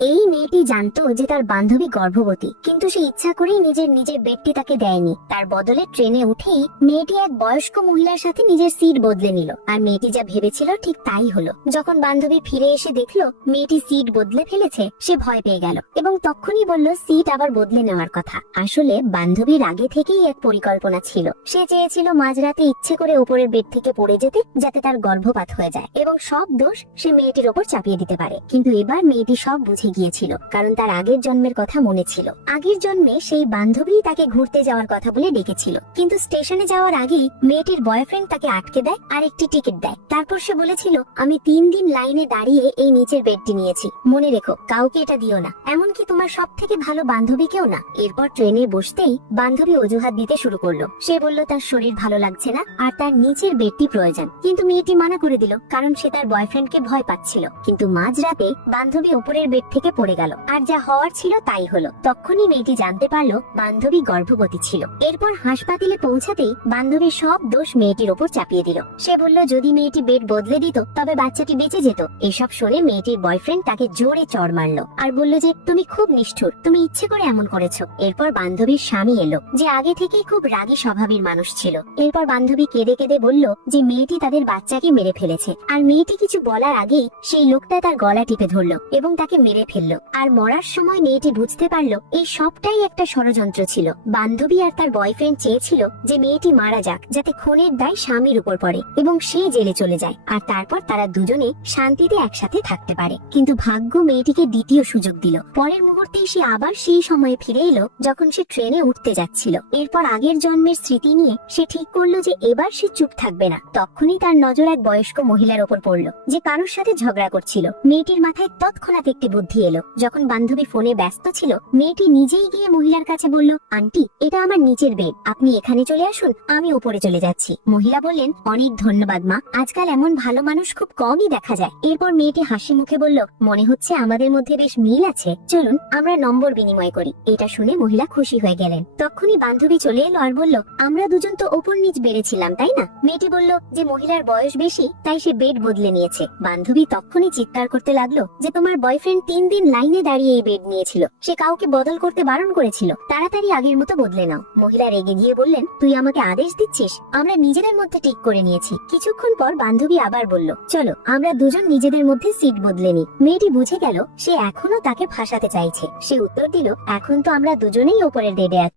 এই মেয়েটি জানতো যে তার বান্ধবী গর্ভবতী, কিন্তু সে ইচ্ছা করেই নিজের বেডটি তাকে দেয়নি। তার বদলে ট্রেনে উঠেই মেয়েটি এক বয়স্ক মহিলার সাথে নিজের সিট বদলে নিল। আর মেয়েটি যা ভেবেছিল ঠিক তাই হলো। যখন বান্ধবী ফিরে এসে দেখলো মেয়েটি সিট বদলে ফেলেছে, সে ভয় পেয়ে গেল এবং তখনই বলল সিট আবার বদলে নেওয়ার কথা। আসলে বান্ধবীর আগে থেকেই এক পরিকল্পনা ছিল। সে চেয়েছিল মাঝরাতে ইচ্ছে করে উপরের বেড থেকে পড়ে যেতে, যাতে তার গর্ভপাত হয়ে যায় এবং সব দোষ সে মেয়েটির ওপর চাপিয়ে দিতে পারে। কিন্তু এবার মেয়েটি সব বুঝে গিয়েছিল, কারণ তার আগের জন্মের কথা মনে ছিল। আগের জন্মে সেই বান্ধবী তাকে ঘুরতে যাওয়ার কথা বলে ডেকেছিল, কিন্তু স্টেশনে যাওয়ার আগেই মেয়েটির বয়ফ্রেন্ড তাকে আটকে দেয় আর একটি টিকিট দেয়। তারপর সে বলেছিল, আমি 3 দিন লাইনে দাঁড়িয়ে এই নিচের বেডটি নিয়েছি, মনে রেখো কাউকে এটা দিও না, এমনকি তোমার সব থেকে ভালো বান্ধবীকেও না। এরপর ট্রেনে বসতেই বান্ধবী অজুহাত দিতে শুরু করলো। সে বলল তার শরীর ভালো লাগছে না আর তার নিচের বেডটি প্রয়োজন, কিন্তু মেয়েটি মানা করে দিল কারণ সে তার বয়ফ্রেন্ডকে ভয় পাচ্ছিল। কিন্তু মাঝরাতে বান্ধবী উপরের বেড থেকে পড়ে গেল আর যা হওয়ার ছিল তাই হলো। তখনই মেয়েটি জানতে পারলো বান্ধবী গর্ভবতী ছিল। এরপর হাসপাতালে পৌঁছাতেই বান্ধবীর সব দোষ মেয়েটির ওপর চাপিয়ে দিল। সে বলল যদি মেয়েটি বেড বদলে দিত তবে বাচ্চাটি বেঁচে যেত। এসব শুনে মেয়েটির বয়ফ্রেন্ড তাকে জোরে চড় মারলো আর বলল যে তুমি খুব নিষ্ঠুর, তুমি ইচ্ছে করে এমন করেছো। এরপর বান্ধবীর স্বামী এলো, যে আগে থেকেই খুব রাগী স্বভাবের মানুষ ছিল। এরপর বান্ধবী কেঁদে কেঁদে বলল যে মেয়েটি তাদের বাচ্চাকে মেরে ফেলেছে। আর মেয়েটি কিছু বলার আগেই সেই লোকটা তার গলা টিপে ধরলো এবং তাকে মেরে ফেললো। আর মরার সময় মেয়েটি বুঝতে পারলো এই সবটাই একটা ষড়যন্ত্র ছিল। বান্ধবী আর তার বয়ফ্রেন্ড চেয়েছিল যে মেয়েটি মারা যাক, যাতে খুনের দায় স্বামীর উপর পড়ে এবং সে জেলে চলে যায়, আর তারপর তারা দুজনে শান্তিতে একসাথে থাকতে পারে। কিন্তু ভাগ্য মেয়েটিকে দ্বিতীয় সুযোগ দিল। পরের মুহূর্তেই সে আবার সেই সময়ে ফিরে এলো যখন সে ট্রেনে উঠতে যাচ্ছিল। এরপর আগের জন্মের স্মৃতি নিয়ে সে ঠিক করলো যে এবার সে চুপ থাকবে না। তখনই তার নজর এক বয়স্ক মহিলার ওপর পড়লো, যে কারোর সাথে ঝগড়া করছিল। মেয়েটির মাথায় তৎক্ষণাৎ একটি বুদ্ধি এলো। যখন বান্ধবী ফোনে ব্যস্ত ছিল, মেয়েটি নিজেই গিয়ে মহিলার কাছে বলল, আন্টি এটা আমার নিচের বেড, আপনি এখানে চলে আসুন, আমি উপরে চলে যাচ্ছি। মহিলা বললেন, অনেক ধন্যবাদ মা, আজকাল এমন ভালো মানুষ খুব কমই দেখা যায়। এরপর মেয়েটি হাসি মুখে বলল, মনে হচ্ছে আমাদের মধ্যে বেশ মিল আছে, চলুন আমরা নম্বর বিনিময় করি। এটা শুনে মহিলা খুশি হয়ে গেলেন। তখনই বান্ধবী চলে এলো আর বলল, আমরা দুজন তো ওপর নিচ বেড়েছিলাম তাই না? মেয়েটি বলল যে মহিলার বয়স বেশি তাই সে বেড বদলে নিয়েছে। বান্ধবী তখনই চিৎকার করতে লাগলো যে তোমার বয়ফ্রেন্ড 3 দিন লাইনে দাঁড়িয়ে এই বেড নিয়েছিল, সে কাউকে বদল করতে বারণ করেছিল, তাড়াতাড়ি আগের মতো বদলে নাও। মহিলা রেগে গিয়ে বললেন, তুই আমাকে আদেশ দিচ্ছিস? আমরা নিজেদের মধ্যে ঠিক করে নিয়েছি। কিছুক্ষণ পর বান্ধবী আবার বলল, চলো আমরা দুজন নিজেদের মধ্যে সিট বদলে নিই। মেয়েটি বুঝে গেল সে এখনো তাকে ফাঁসাতে চাইছে। সে উত্তর দিল, এখন তো আমরা দুজনেই ওপরের বেডে আছি।